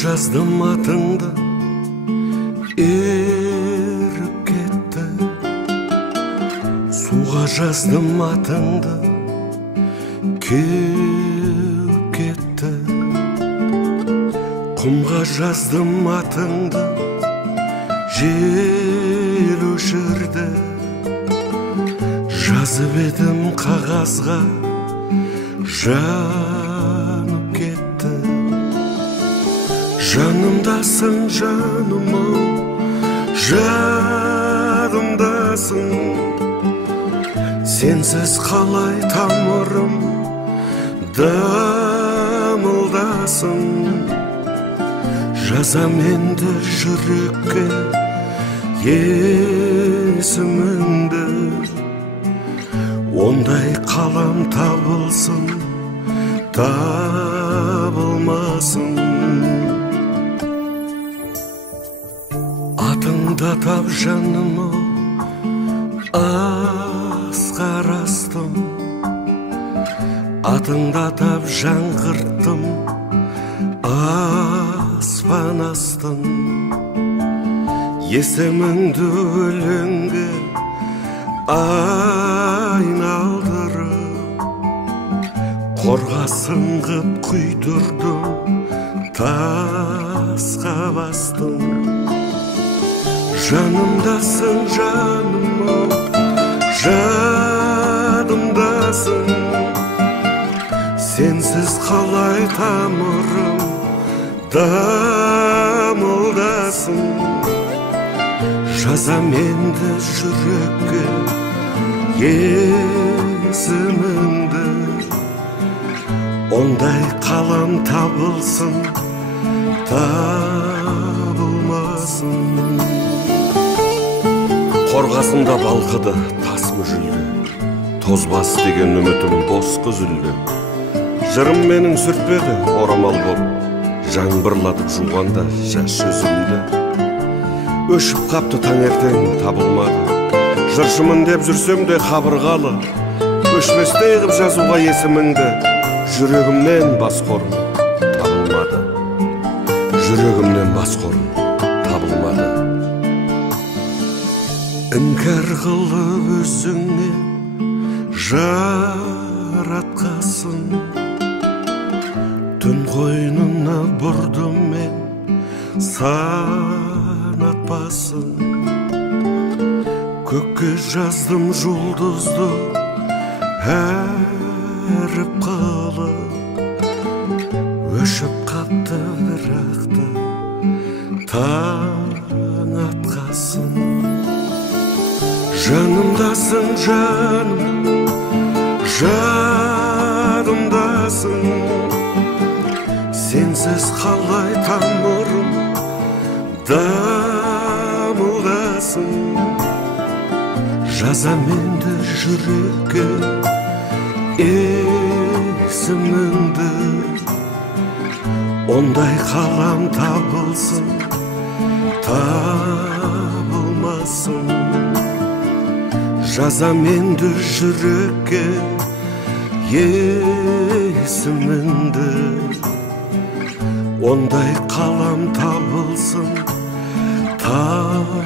Жаздым атыңды, еріп кетті. Суға жаздым атыңды, кеуіп кетті. Құмға жаздым атыңды, жел өшірді. Жазып едім қағазға, жанып кетті. Жанымдасың жаным-ау, жадымдасың. Сенсіз қалай тамырым дамылдасың. Жазам енді жүрекке есіміңді. Ондай қалам табылсын, табылмасын. Атыңда тап жаным-ау, асқар астым. Атыңда тап жаңғырттым, аспан астын. Есіміңді өлеңге айналдырып, қорғасын қып құйдырдым, тасқа бастым. Жанымдасың жаным-ау, жадымдасың. Сенсіз қалай тамырым дамылдасың. Жазам енді жүрекке есіміңді. Ондай қалам табылсын, табылмасын. Қорғасында балқыды тас мүжілді. Тозбас деген үмітім босқа үзілді. Жырым менің сүртпеді орамал боп, жаңбырлатып жуғанда жас жүзімді. Өшіп қапты таңертең табылмады. Жыршымын деп жүрсем де қабырғалы. Өшпестей қып жазуға есіміңді. Жүрегімнен басқорым табылмады. Жүрегімнен басқорым табылмады. Іңкәр қылып өзіңе жаратқасын. Түн қойнына бұрдым мен, санатпасын. Көкке жаздым жұлдызды, әріп қылып. Өшіп қапты бірақта, таң атқасын. Жанымдасың жаным, жадымдасың. Сенсіз қалай тамырым дамылдасың. Жазам енді жүрекке есіміңді. Ондай қалам табылсын, табылмасын. Жазам енді жүрекке есіміңді. Ондай қалам табылсын, табылмасын.